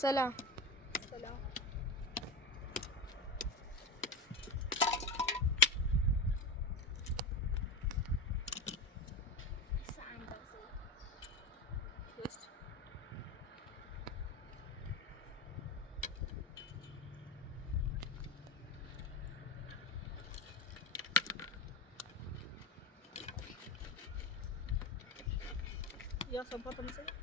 سلام. سلام. یا صباط مثلا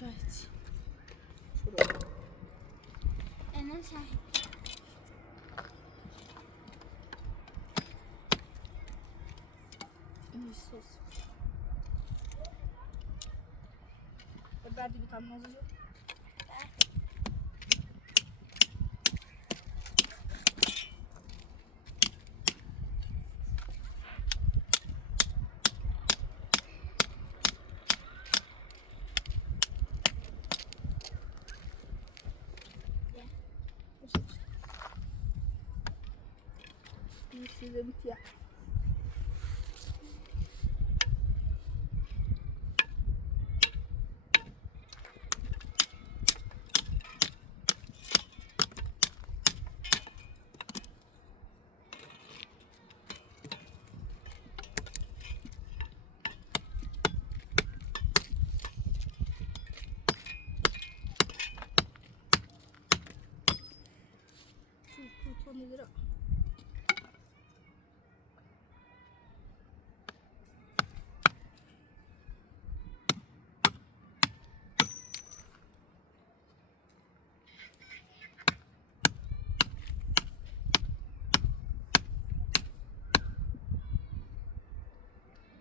شاهد أنا شاهد الصوص بعد بتاع النظر سيزنتيا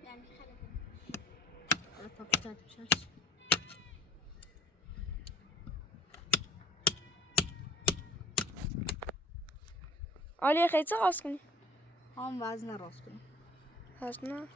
يعني خلق طبطان شاش عالی خیلی راست کنی هم وزن راست کنیم نه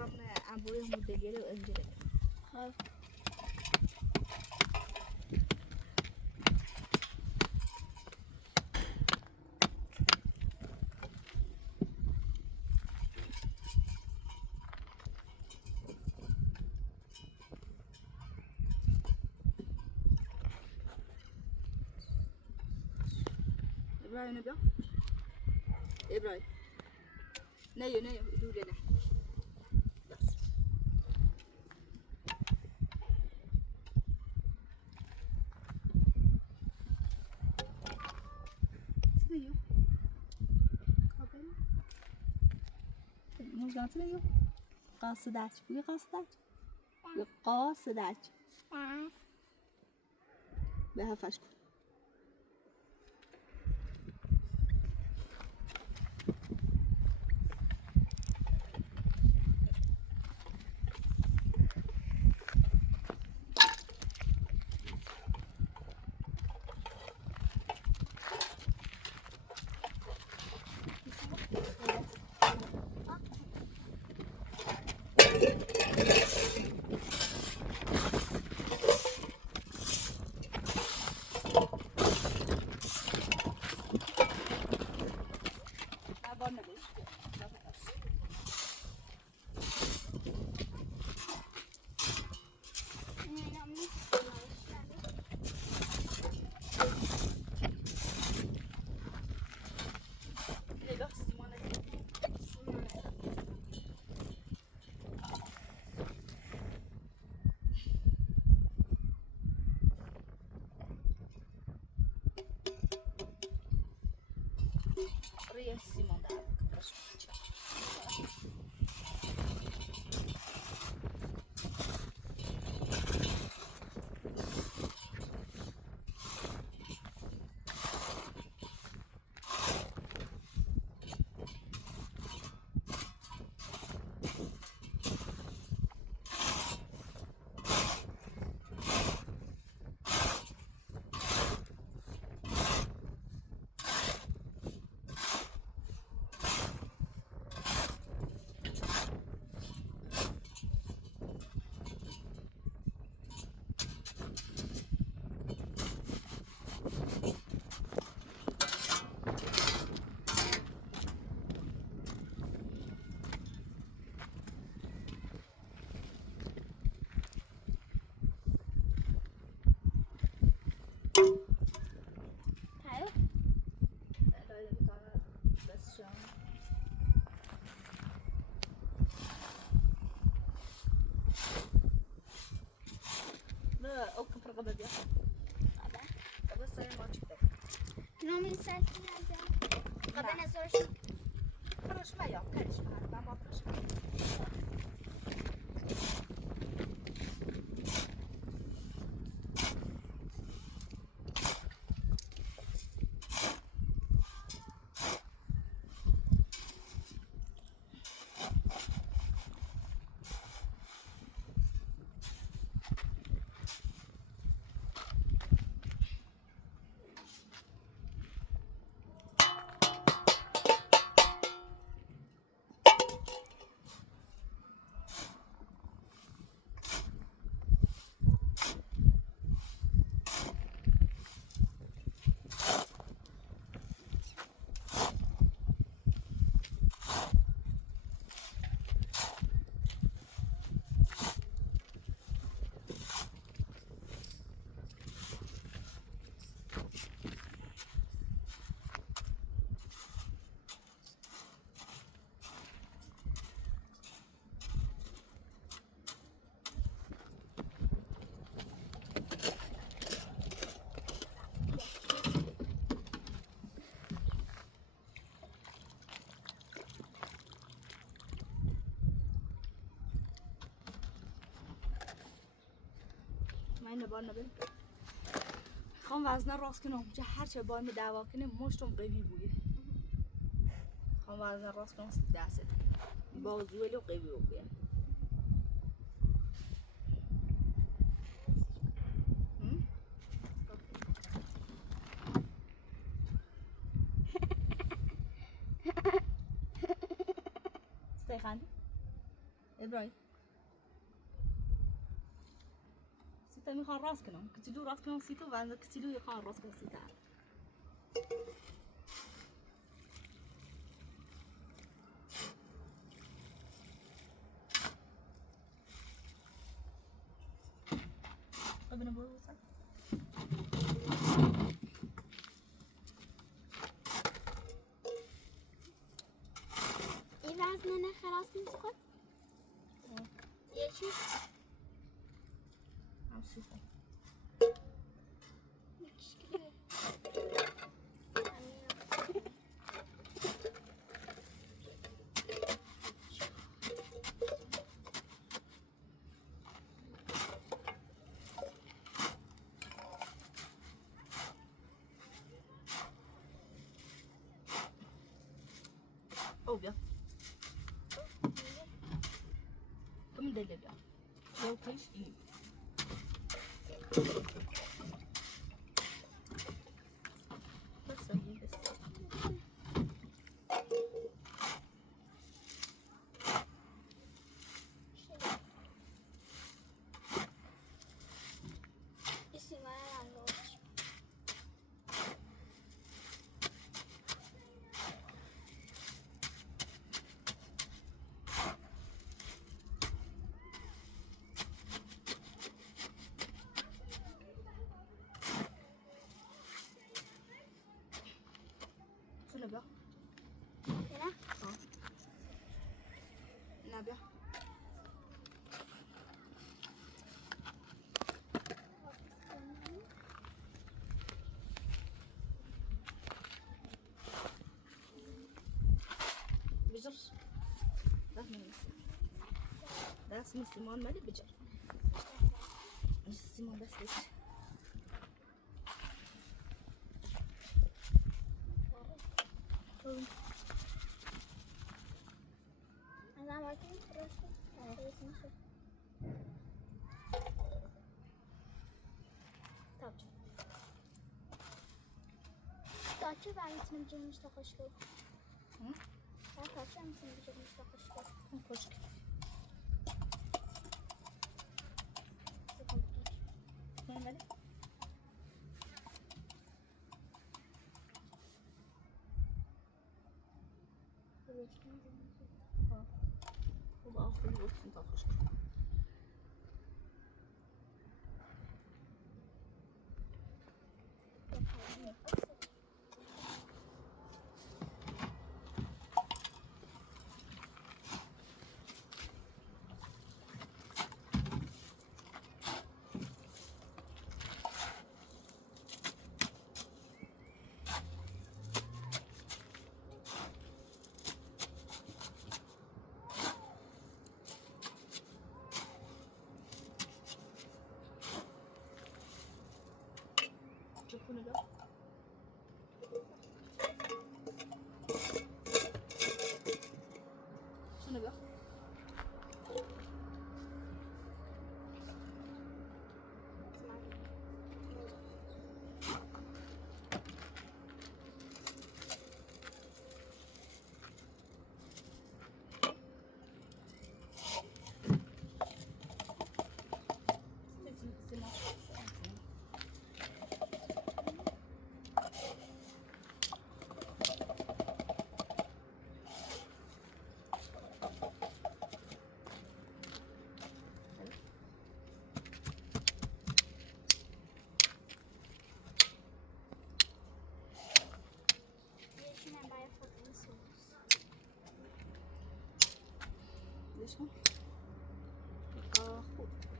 ربنا عبوهم ودجاله وانجيله خلاص ابراهیم بیا ابراهیم نه دوره نه بس سنيو مش قاعد سنيو قاصدات بقي قاصدات قاصدات بها فاشكو Simon da نومي ساعتين هذا قبل نزورش karışma yok karışma ben batırışma من بار نبرم خواهم وزنه راست کنم چه هرچه باید می دعوا کنیم مشتم قوی بوده خواهم وزنه راست کنم دسته بازویل و قوی بوده استيخاندي ابراهيم سيتا میخوان راست کنم کتیلو راست کنم سیتو و کتیلو میخوان راست کنم سیتا ببینم برو بسن راست نیست خود یه چیز هم سیخون مشکلی او بیا کمی دلی بیا یو کلیش iyi nasıl iyi desin استیمال رنگاش şuna bak نه ne bak بجر ده اسم سیمان ولی بجر سیمان دستش انا ما کنم درست میشه تا چه برای میتونم جمعش تا خوش کنم تا چه میتونم جمعش تا خوش کنم خوش من ولی bu da altını olsun da hoş. Çöpünü de. Şunu bak. Deixa.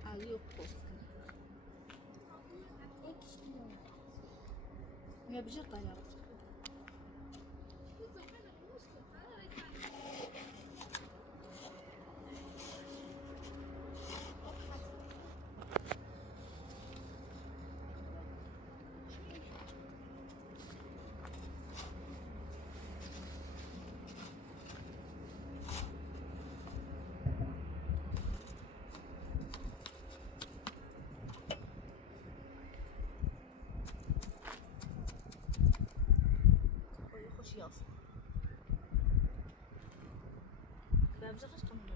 Ali eu posso. Minha bija tá já. Yaz. Dobrze, że to mówię.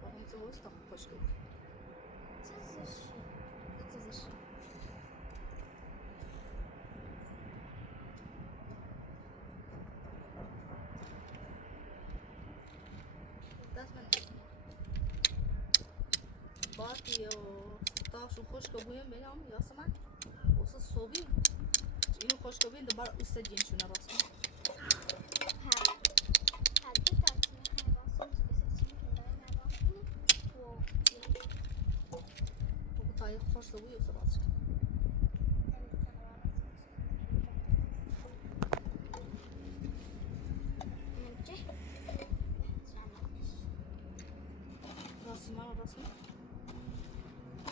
Powiem, co jest to poszło. Co za się? Bak ya, daha şu koşkabuyan benim yasama. Olsa sobi. اینو خوشگابی دوباره استادین شونه راست سوی و سراغ شد.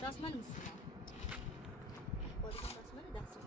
Rasman mısın? Body'den rasman da dersin.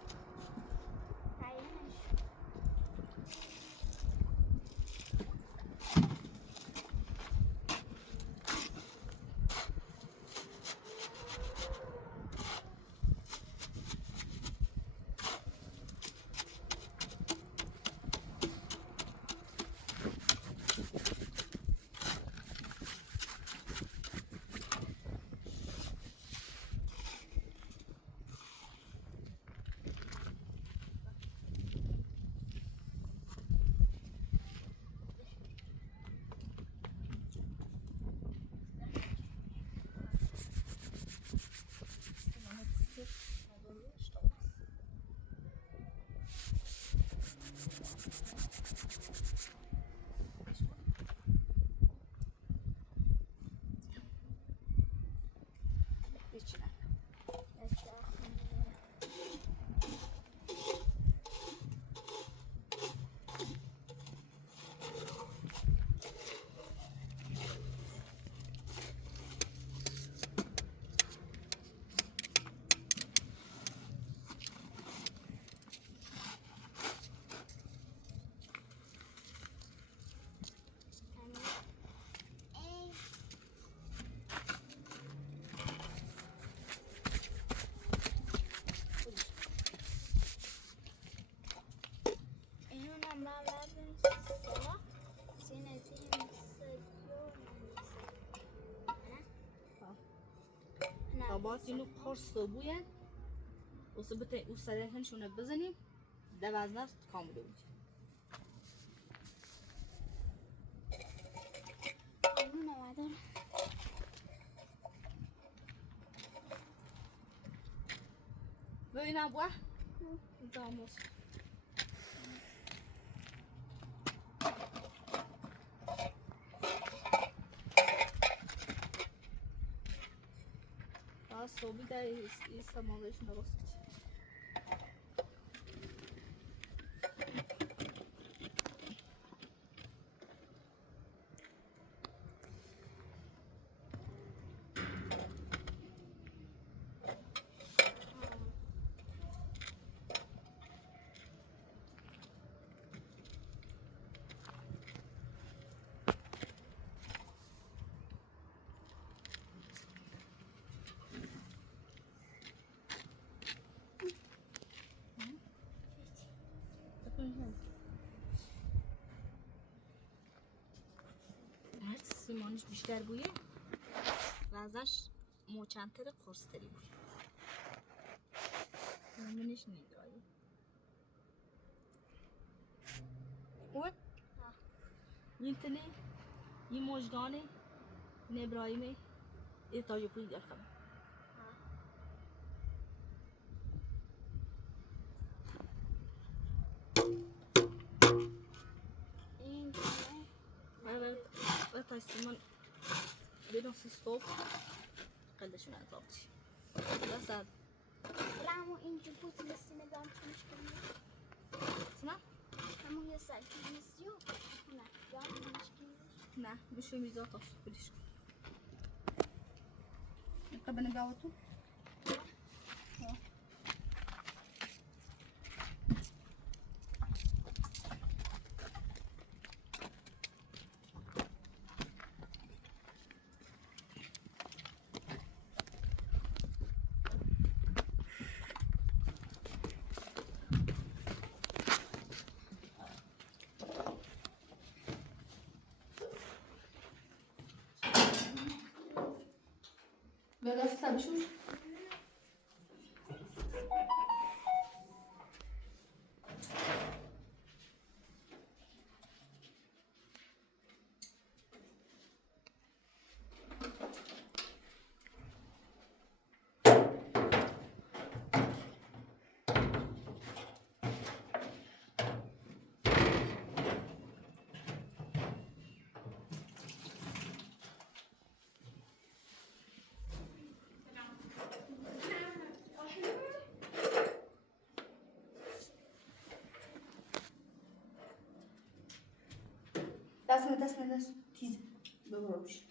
باید اینو قرص بوین و سبته او سریحنشونه بزنیم دوازده کامل بود اینو نوادر و اینا بوه داموس صوبی در استعمالشون درست کن هرچی سیمانش بیشتر بویه و ازش موچندتر قرصتری بویه منش نیدایی اوه این تنه این موجگانه این ابراهیمه این تاجو پوی دارم تايسيمون بينهم في ستوب قدشون عطابتي بس هذا رامو این جبوت مثل ندام مشكلة اسمع همو يسأل في مسيو هنا دام مشكلة نه مش ميزات اصلا بديش نقبل نقاوته بلافه بشوف دست تیز ببروش.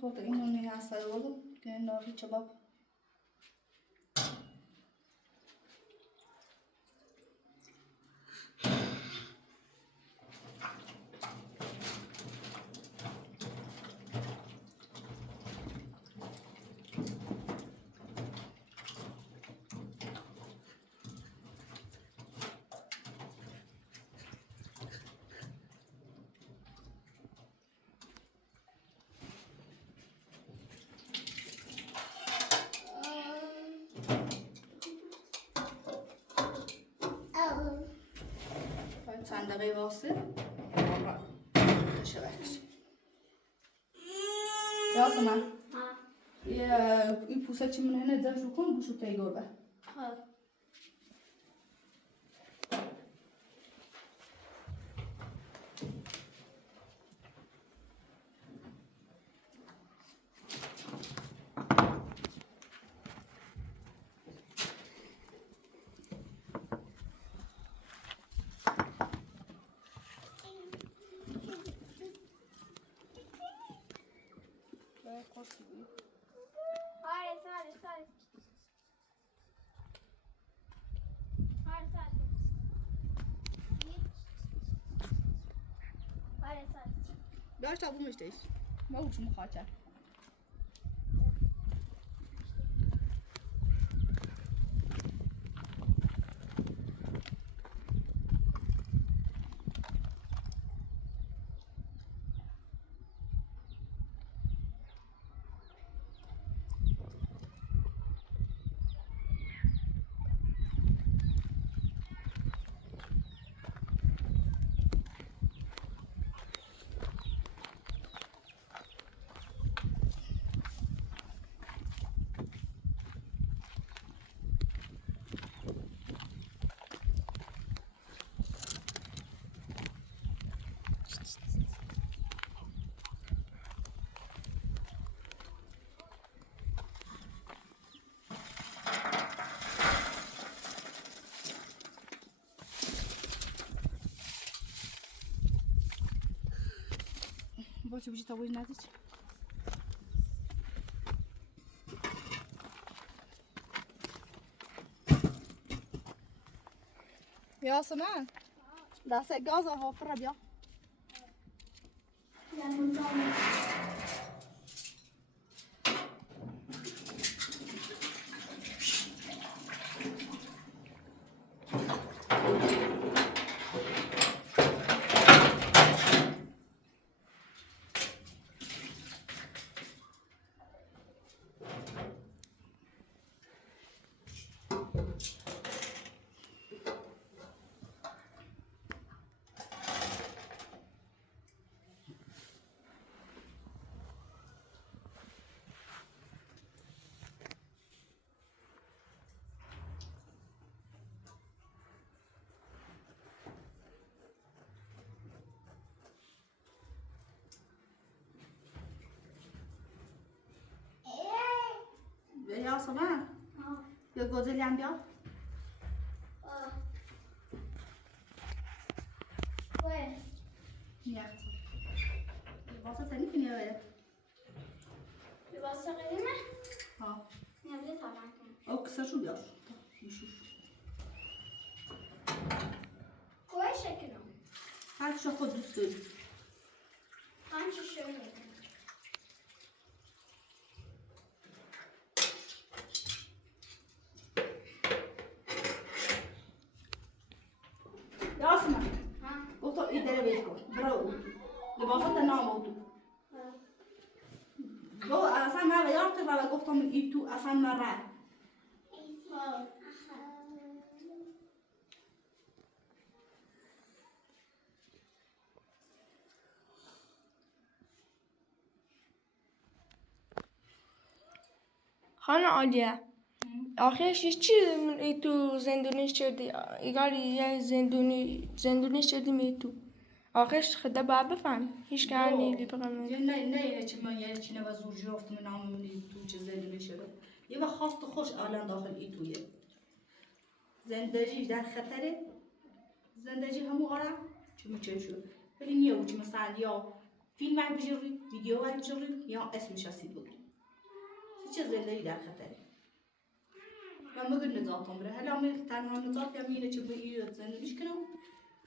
خود اینو نیاز داره که ناری چباب چند دقیقه واسه شبهش یاسمن این پوسه چی من هنه زرشو کن بوشو تیگور به داشت ابو مشتیش ما وش مخاطر چه بچی تا وی نزیچ یاسمن دست گاز آوافر بیا یاسمن یا گوزلی هم بیا نیت واسه تنی که نیاره واسه قدیمه؟ ها نبیده تا من کنم او کسرشو بیار میشوش کوه شکنم هر چه خود دوست داری همچه شده یاسمن گفتم این دره بیت کن برو لباسات نام او تو گو اصلا من یاد تو گفتم این تو اصلا من رد خانم عالیه آخرش چی تو زندونیش کردی؟ ایگاری یه زندونیش کردیم ای تو آخرش خدا باید بفهم هیچ کاری نیلی بگم نه چه من یه چی نه زور جفت من نام تو چه زندگی شده یه وقت خواست خوش الان داخل ای تویه زندگی در خطره زندگی همو آرام چه میشه شو ولی نیه و چه مثلا یا فیلم هم بجوری ویدیو هم بجوری یا اسمش هستی بود چه زندگی در خطره و مگر نزاتم بره هلا من تنها نزات یا مینه چه باید زندگیش کنم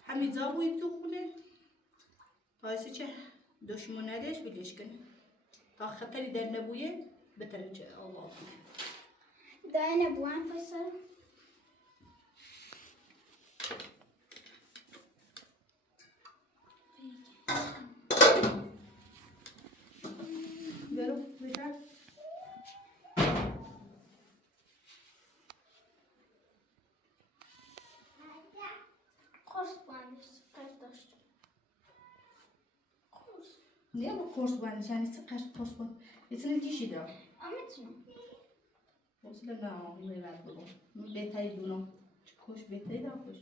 همین زابوی تو خونه پایسه چه دشمن ندیش بلیش کنه تا خطری در نبویه بتره چه الله دای نبوان پسر برو بیتر خورس باندش سکر داشت خورس نه با کورس باندش یعنی چه قش کورس باند یه دیشی دار آمیتونم واسه نه میرد بگم من بهتری دونم چه خوش بهتری دار خوش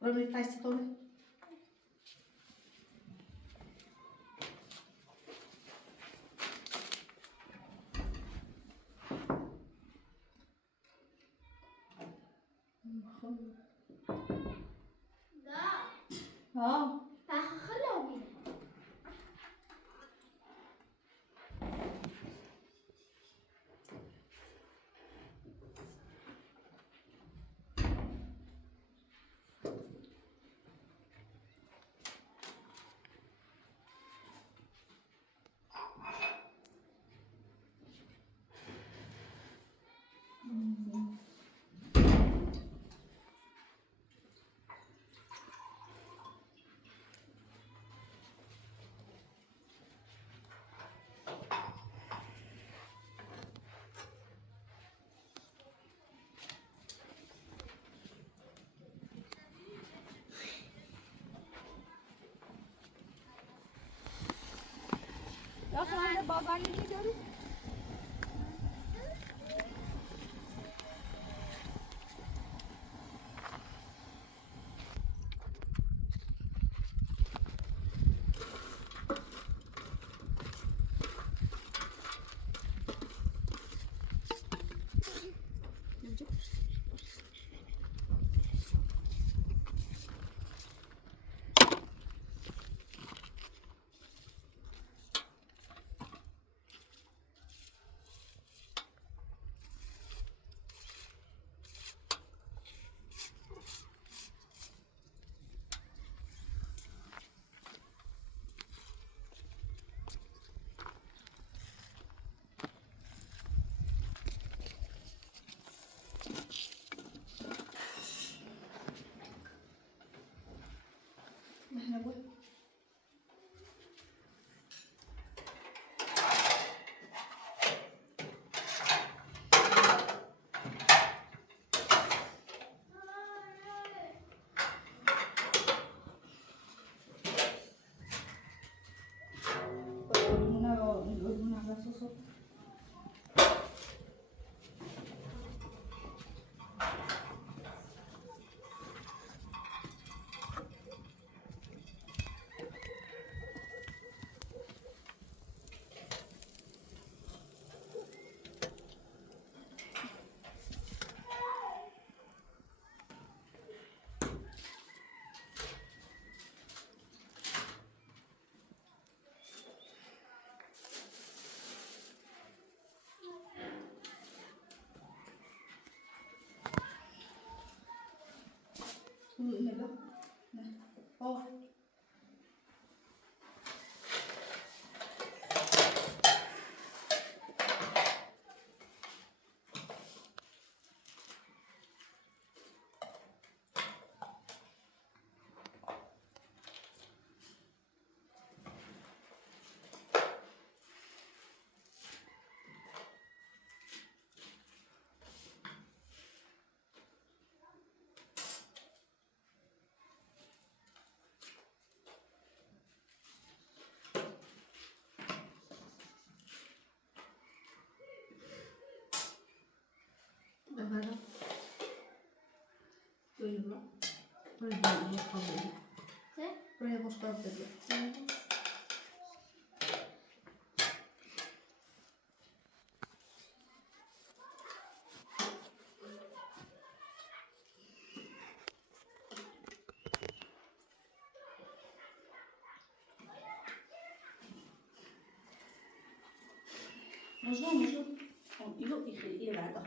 برو می تایست تو دا ها بخ خلابی یا سوال بازاری می‌داری؟ Dönüyor. Böyle bir kalıyor. Ne? Buraya boş kalıp dedi. Bonjour. Il faut écrire, il est là.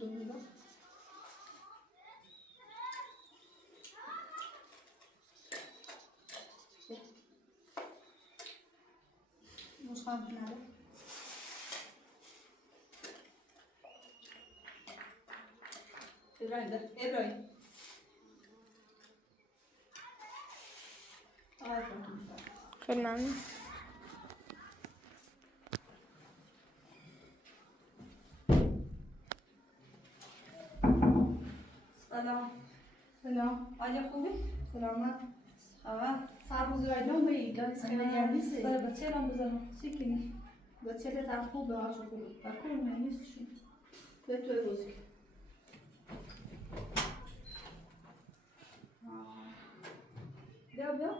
Dönüyor. Boş kalıp nerede? İbrahim. خیلی سلام. آیا خوبی؟ سلامت. خبر؟ سر روز اینا می داری خیلی گرمیسه. سر بچه را بزنم. چی کنی؟ بچه را تر خوبه آشو خوبه. بکن نیستشون. به توی روزی. بیا.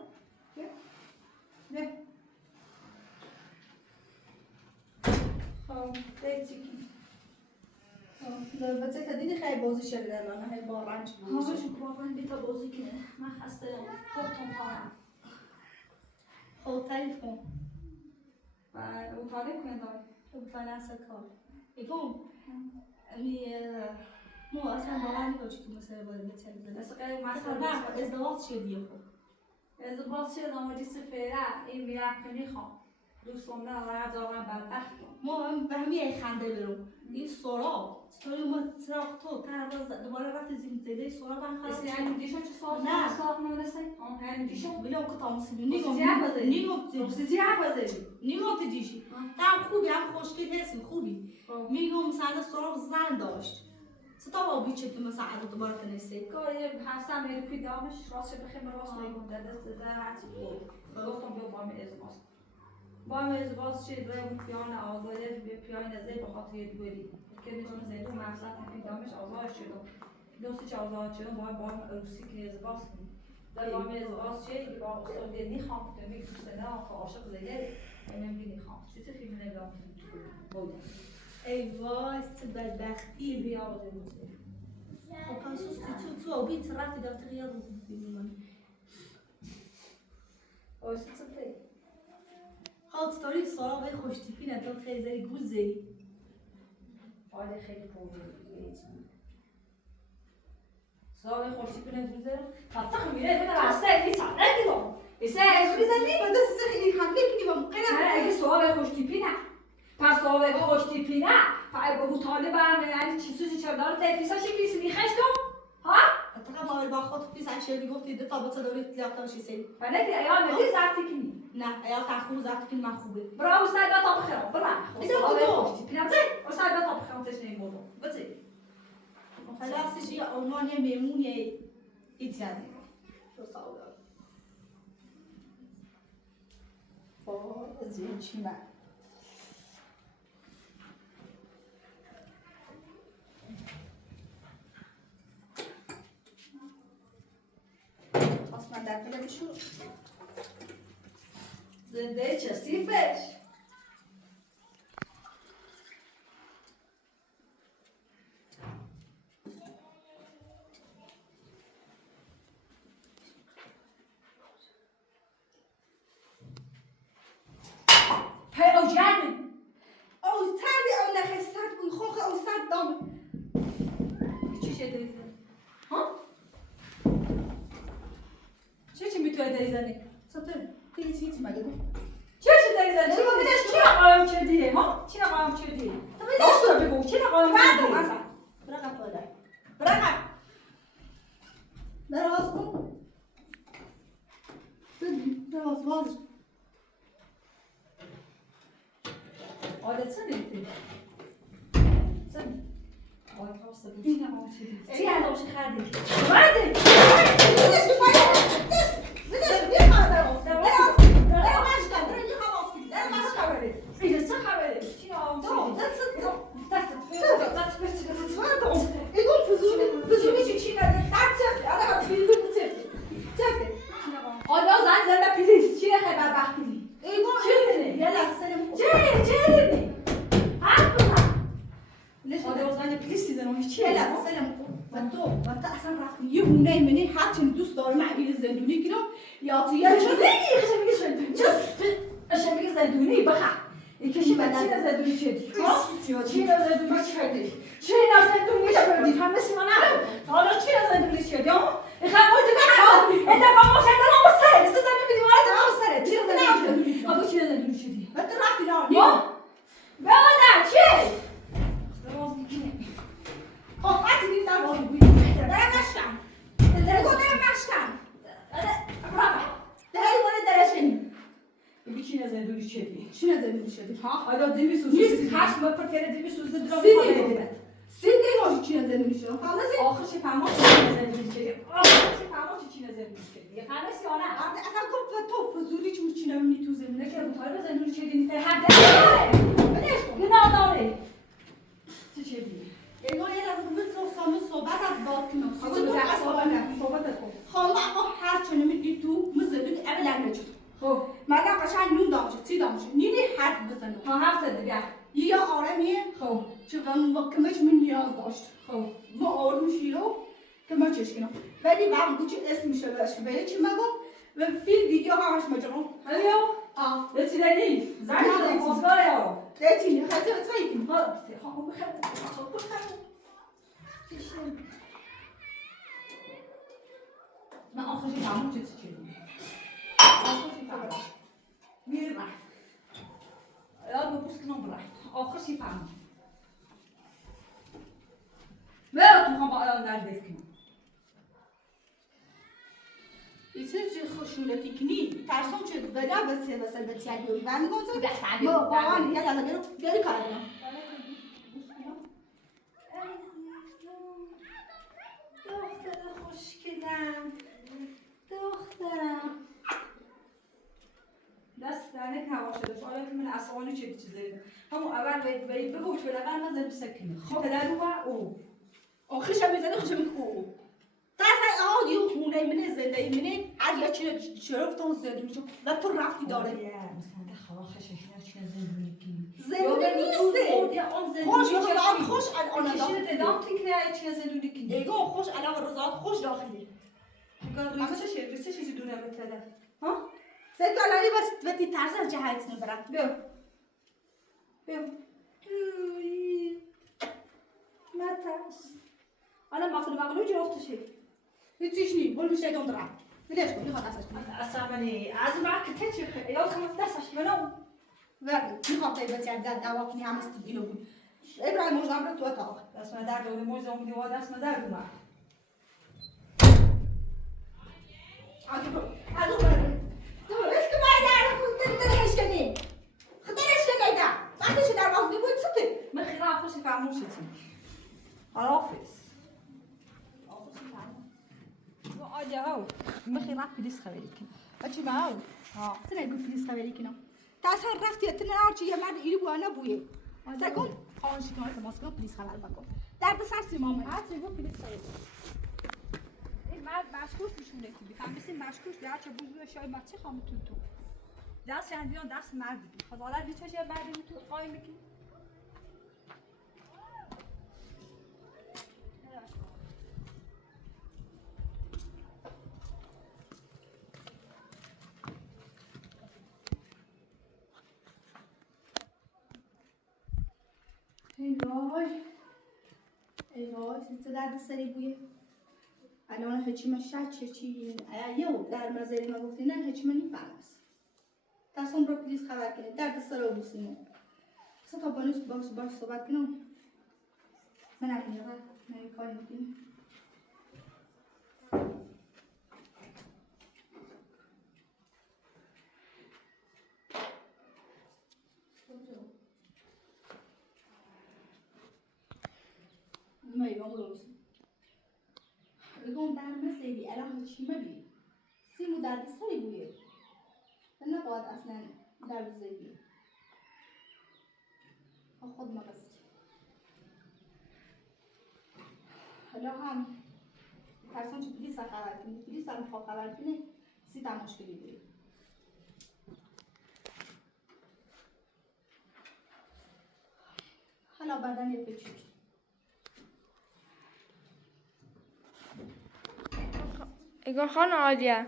خب چی کنی؟ بچه که دیدی خیلی بازی شده الان هی با رنج بازی شده. واقعا بیتا بازی کنه. من خسته ام. گفتم خواهم. خب تعریف کن. و مطالعه کنه داری فلسه کار. ایگون مو اصلا باور نمی‌کنم تو مسئله باید بچه بزنه. مثلا مثلا ازدواج چیه خب. ازدواج چه دامادی سفره این میرکنی خوام دوستم نه راز آقا بدبخت ما هم به همین خنده برم. این سورا چطوری ما سراغ تو پرواز دوباره رفت زمینده سورا من خلاص. اصلا این دیشو چه سال نه سال نمی‌رسه هم دیشو بلون که تامسی نیگم تیجیشی. هم خوبی هم خوشگل هستی خوبی. میگم مثلا سورا زن داشت. ستا با بیچه تو مثلا عدد دوباره تنیستی. که هستم میری پیدامش راست بخیر راست میگم در هرچی بود گفتم بیا با می ازدواج با می ازدواج چه برای پیان آزاده به پیان نزدیک به خاطر دیگری که نشون زیدو مقصد پیدامش آزاد شد دوستی چه آزاد شد با روسی که ازدواج در با می ازدواج چه با اصول دی نخوام تو میگی دوست نه آخه عاشق زیده نمیگی نخوام چه فیلم نگاه بود ای وای چه بدبختی بیا بود خب پس تو آبی رفتی دفتر خیال می‌کنی. اوسته خب ستاری سارا به خوش تیپی نداد خیلی زری گوز زری. آره خیلی پولی سارا به خوش تیپی نداد زری. خاطر میره بده واسه کی چند دیدم. ایسه میزنی بعد از خیلی حمله کنی با مقنع. نه اگه سارا به خوش تیپی نه. پس سارا به خوش تیپی نه. پای به مطالبه یعنی چیزی چه داره تفیسا شکلیسی میخشت ها؟ اتفاقا ما با خود پیش عشقی گفتی دو تا بچه داری تلاقی شیسی. ولی که ایال میگی زفتی کنی. نه ایال تخمون زفتی کنی من خوبه. برای استاد با تا بخرم برای. سارا به خوش تیپی نمیشه. استاد با تا بخرم تش نمیمونم. بچه. خلاصش یه آلمانی میمونه ایتالیا. تو ساویا. با زین چی من. من در فیلم شروع زنده چسیفش پای او جرمه او تردی او نخستت بود خوخ او سد دامه چی شده دیزن؟ ها؟ چی میتونه داری زنی؟ سطر؟ دیگه چی مگه گفت؟ چه داری زن؟ چی بدش چی قایم شدی؟ ها؟ چی قایم شدی؟ راست بگو چی قایم شدی؟ برقم پاده برقم دراز کن دراز باز عادت سنتی سن آی راست بگو چی قایم شدی؟ چی انداش خردی؟ بعدی بدش پاده بدش بیا خواهد دراز دراز دراز کن برای یه خواهد کنی دراز خبری اینه چه خبره؟ چی قایم شدی؟ ایگون فزونی چی نداری تفته آره ها فیلمو تفته آلا زن به پلیس چیه خبر بختی؟ ایگون چه یه لحظه سلم چه داری؟ حرف بزن آلا زن پلیس دیدن یه چیه؟ لحظه سلم و تو اصلا رفتی یه هونه منی هرچند دوست دارم معیل زندونی گیرم یا تو یه چه میگه زندونی بخواه یکیشی من چی زندونی شدی؟ چی زندونی شدی؟ چی زندونی شدی؟ فهمیدی من نه؟ حالا چی زندونی شدی؟ میخوام باید بخوام اتفاق باشه دارم سر است زنی میدی وارد دارم سر چی زندونی شدی؟ ابو چی زندونی شدی؟ و تو رفتی نه نه چی؟ دراز میکنه خب حتی دید در باید بودی درم نشکن درم نشکن دهی مونه درشنی بگی چی زندونی شدی؟ چی نزدونی شدی ها؟ حالا دیوی سوزی هشت مپر کره دیوی سوزی درام سیدی باشی چی نزدونی شدی خلاصی؟ آخرش فهمت چی زندونی شدی آخرش فهمت چی زندونی شدی فهمیدی یا نه؟ اصلا گفت تو فضولی چی نمیدی تو زندگی نکرد مطالبه زندونی شدی نیست هر داره بدش کن گناه داره چه شدی؟ ایگو یه لحظه بس سامو صحبت از باد کنم خب سیزی صحبت کن خب اما هر چه نمیدی تو مزدونی اولا نجد خب من قشنگ نون دامشه چی دامشه نیلی حرف بزنم ها هفته دیگه یا آرامیه خب چون کمش من نیاز داشت خب ما آروم شیرو کمچش کنم ولی بعد بگو چه اسمشه بهش به چی مگم و فیلم ویدیو همش مجموع هلیو آه یه چی داری؟ زنی شده پاسگاه یارو دیتی خیلی خیلی ها خب بخیر خب بخیر من آخرش فهمت چه شدی آخرش فهمت میره یا ببوس کنم برای آخرش فهمت مرا تو خواهم با الان نردیز کنم ایسه چه خوشونتی کنی ترسم چه بلا بسه بسه بتیاری بیاری و میگم تو بخیر ما واقعا یه لحظه برو بیاری کار کنم دختر خوشگلم دخترم دست درنه که هوا شده حالا که من اصابانی چه چیزی همون اول باید بگو چه اول من زن بسکنه خب پدر و او آخرش هم میزنه خوشم او دست آقا یه خونه منه زنده منه هر یا چه شرفتون زندگی میشم و تو رفتی داره مثلا خوا خشش چه زندگی کنی زندگی نیسته خوش رضا خوش الان کشید ادام تکنه چه زندگی کنی ایگو خوش الان رضا خوش داخلی اما چه چیزی دونه بتده ها سرکالایی بس وقتی ترس از جهت نبرد بیا مترس انا مغفل مغلوب جرفتشی هیچیش نی بول میشه دون درم بلش کن میخواد دستش کنی اصلا از ما که تچ یا خمس دستش منو ولی میخواد تایی بچه از دوا کنی هم است اینو بود ابراهیم مجنب رو تو اتاق دست من در دوری موز اون دیوار دست من در اومد از اون تو ايش كمان يعرفوا تدريش كني خدريش كني ده بعدش ده قصدي بود ستي من خیلی خوشی فرموشتی حافظ آجا هاو من خیلی پلیس خبری کنم اچي معاو ها سنه يقول فلوس خبري كنا تاسا رفتي اتنا ارچي يا مرد يلي وانا بويه سكون اون شكون تماسكو فلوس خبر بكم درد سر سيمام هات يقول فلوس خبري این مرد مشکوش میشونه که بفهم مثل مشکوش در چه بوجود شای مچی خامتون تو دست شندیان دست مردی خب حالا بیچش یه مردی تو قایم میکنی ای وای ست درد سری بويه الان هیچی مشات چی یو در مزاری ما گفتی نه هیچ منی فهمس ترسم را پلیس خبر کنید درد سر او بوسیمو اصلا تا بانوس باش صحبت کنم من نمیگم من کاری میکنم میگم در مسیری الان چی میبینی؟ سیمو درد سری بویه نباید اصلا درد زیبی خود ما بس حالا هم ترسان چه پلیس خبر کنی پلیس هم خواه خبر کنی سی تا مشکلی بویه حالا بدن یه پیچید اگه خانم عالیه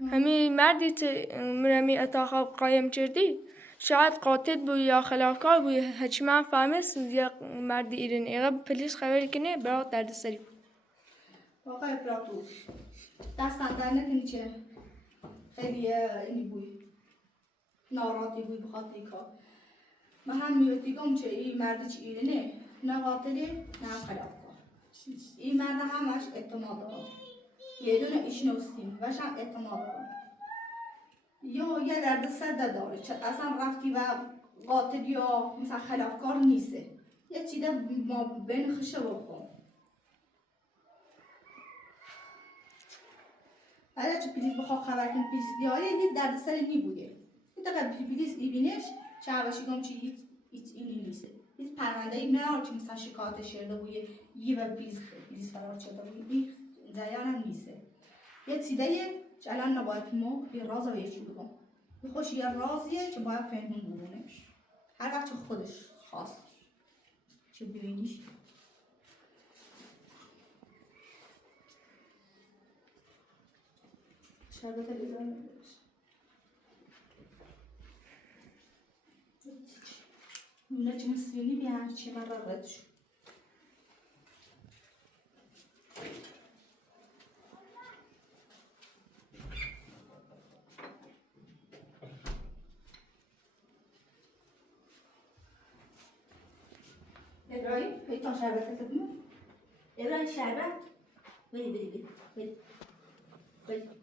همی مردی مرمی اتاق قایم کردی شاید قاتل بوی یا خلافکار بوی هرچی من فهمست یا مردی ایران اگه پلیس خبری کنه برات درد سری بود آقای اپراتور دستم در نکنی چه خیلی اینی بوی ناراحتی بوی بخاطر کار من هم میوتیگم چه این مرد چه ایرانه نه قاتله نه خلافکار این مرد همش اعتماد دارم یه دونه ایشنوستیم وش هم اعتماد دارم یا یه درد سر داره چه اصلا رفتی و قاتل یا مثلا خلافکار نیسته یه چیده ما بین خشه بخون اگه چه پلیس بخواه خبر کنی پلیس بیاره یه درد سر می بوده یه دقیقه پلیس ایبینش چه عواشی گم چی هیچ اینی نیسته هیچ پرونده ای میار که مثلا شکایت شده بوده یه و پلیس فرار شده بوده این جریان هم نیسته یه چیده که الان نباید ما یه راز و یه چی بگم یه خوش یه رازیه که باید پنهون بمونه هر وقت خودش خواست چه ببینیش شربت لیزر نمیدهش نه چه مسئولی بیان چه من را رد شد ابراهیم هی تا شربت تبینم ابراهیم شربت بری